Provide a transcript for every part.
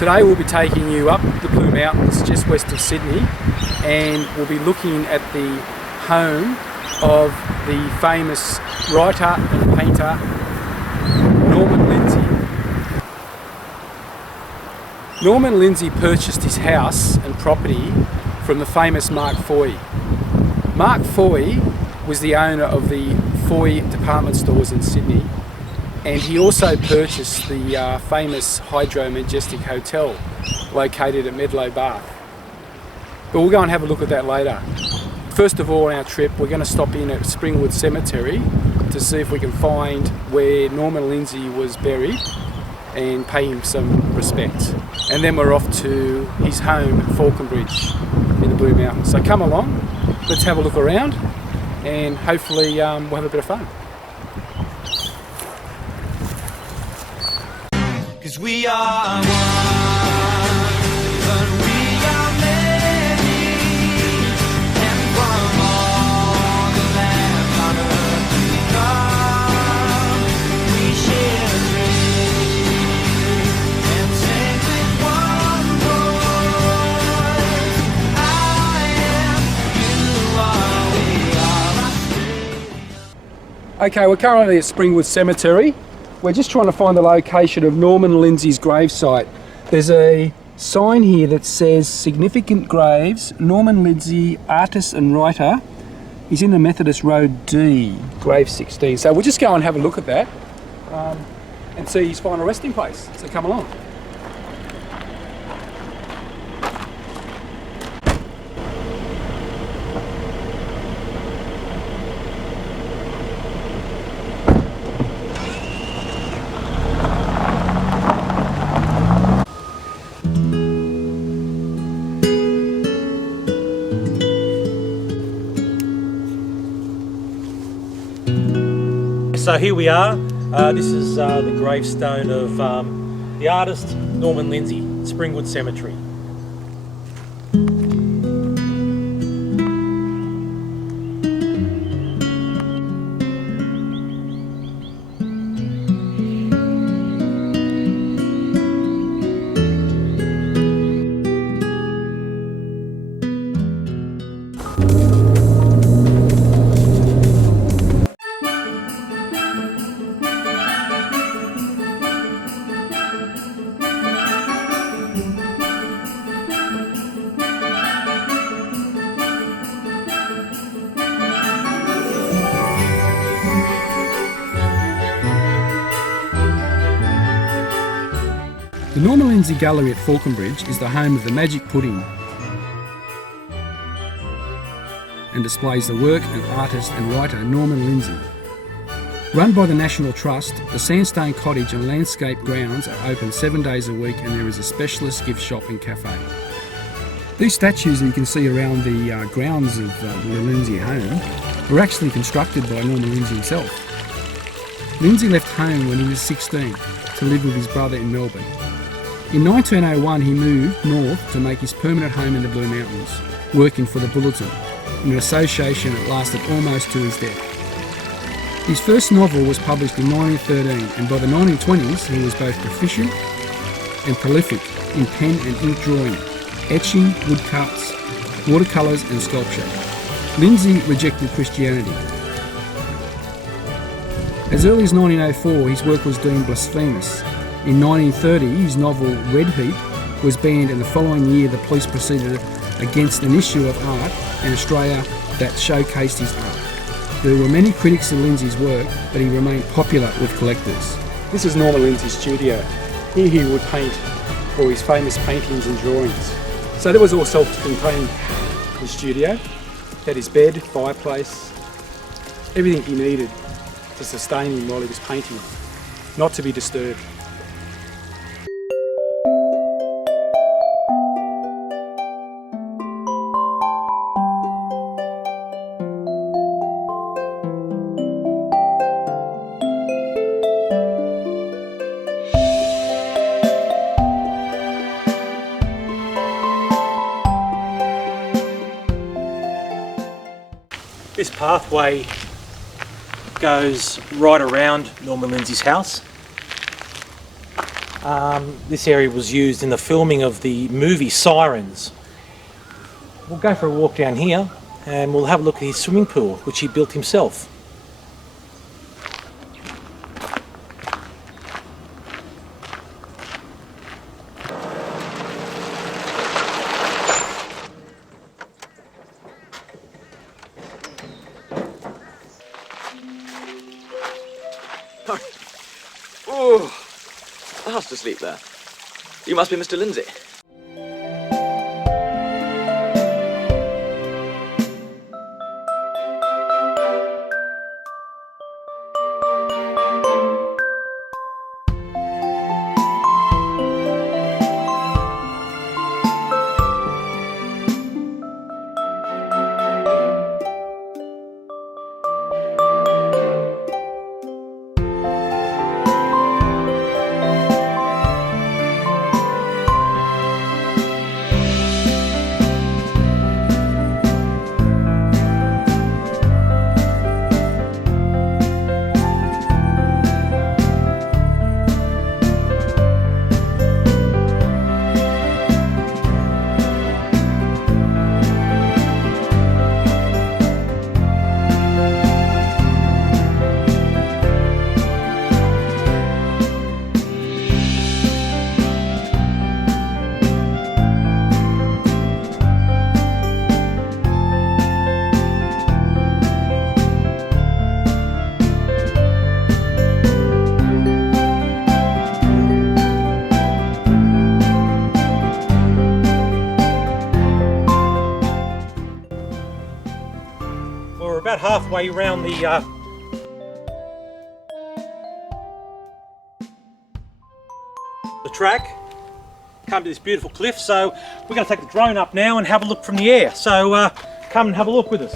Today we'll be taking you up the Blue Mountains just west of Sydney, and we'll be looking at the home of the famous writer and painter Norman Lindsay. Norman Lindsay purchased his house and property from the famous Mark Foy. Mark Foy was the owner of the Foy department stores in Sydney, and he also purchased the famous Hydro Majestic Hotel located at Medlow Bath. But we'll go and have a look at that later. First of all, on our trip we're going to stop in at Springwood Cemetery to see if we can find where Norman Lindsay was buried and pay him some respect. And then we're off to his home at Faulconbridge in the Blue Mountains. So come along, let's have a look around, and hopefully we'll have a bit of fun. 'Cause we are one, but we are many, and from all the lands on earth we come, we share a dream, and sing with one voice. I am, you are, we are. Okay, we're currently at Springwood Cemetery. We're just trying to find the location of Norman Lindsay's gravesite. There's a sign here that says significant graves, Norman Lindsay, artist and writer. He's in the Methodist Road D, grave 16. So we'll just go and have a look at that and see his final resting place. So come along. So here we are. This is the gravestone of the artist Norman Lindsay, Springwood Cemetery. The Norman Lindsay Gallery at Faulconbridge is the home of the Magic Pudding and displays the work of artist and writer Norman Lindsay. Run by the National Trust, the Sandstone Cottage and landscape grounds are open 7 days a week, and there is a specialist gift shop and cafe. These statues that you can see around the grounds of the Lindsay home were actually constructed by Norman Lindsay himself. Lindsay left home when he was 16 to live with his brother in Melbourne. In 1901 he moved north to make his permanent home in the Blue Mountains, working for the Bulletin, in an association that lasted almost to his death. His first novel was published in 1913, and by the 1920s he was both proficient and prolific in pen and ink drawing, etching, woodcuts, watercolours and sculpture. Lindsay rejected Christianity. As early as 1904 his work was deemed blasphemous. In 1930 his novel Red Heat was banned, and the following year the police proceeded against an issue of art in Australia that showcased his art. There were many critics of Lindsay's work, but he remained popular with collectors. This is Norman Lindsay's studio. Here he would paint all his famous paintings and drawings. So that was all self-contained, his studio. Had his bed, fireplace, everything he needed to sustain him while he was painting, not to be disturbed. This pathway goes right around Norman Lindsay's house. This area was used in the filming of the movie Sirens. We'll go for a walk down here and we'll have a look at his swimming pool, which he built himself. Oh, fast asleep there. You must be Mr. Lindsay. We're about halfway around the track, come to this beautiful cliff, so we're going to take the drone up now and have a look from the air. So come and have a look with us.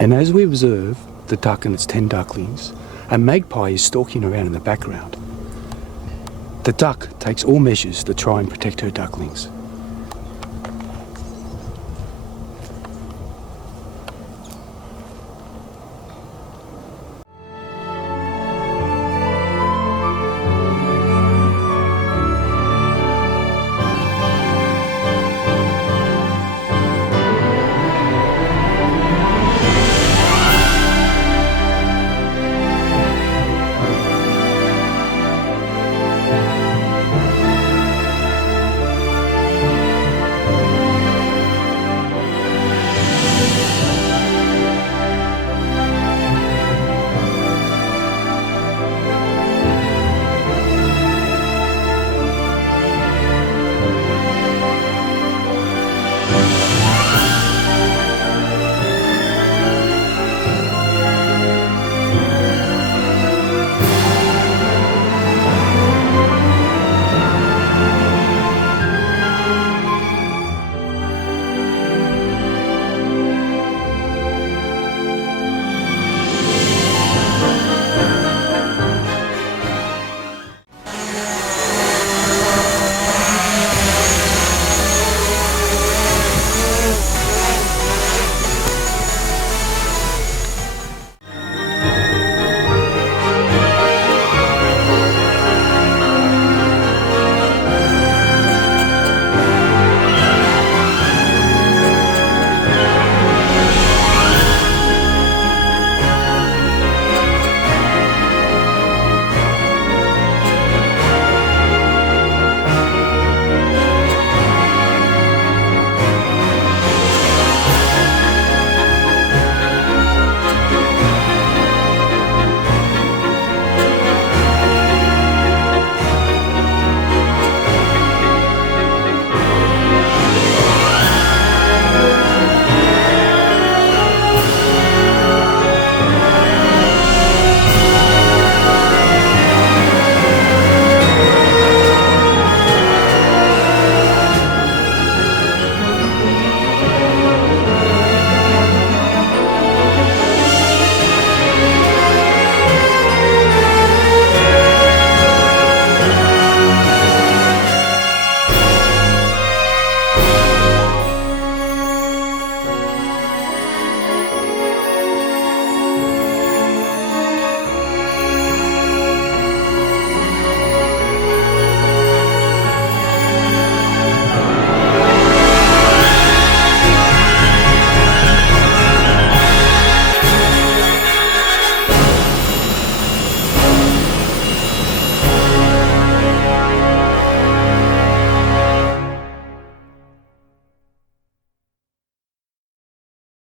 And as we observe the duck and its 10 ducklings, a magpie is stalking around in the background. The duck takes all measures to try and protect her ducklings.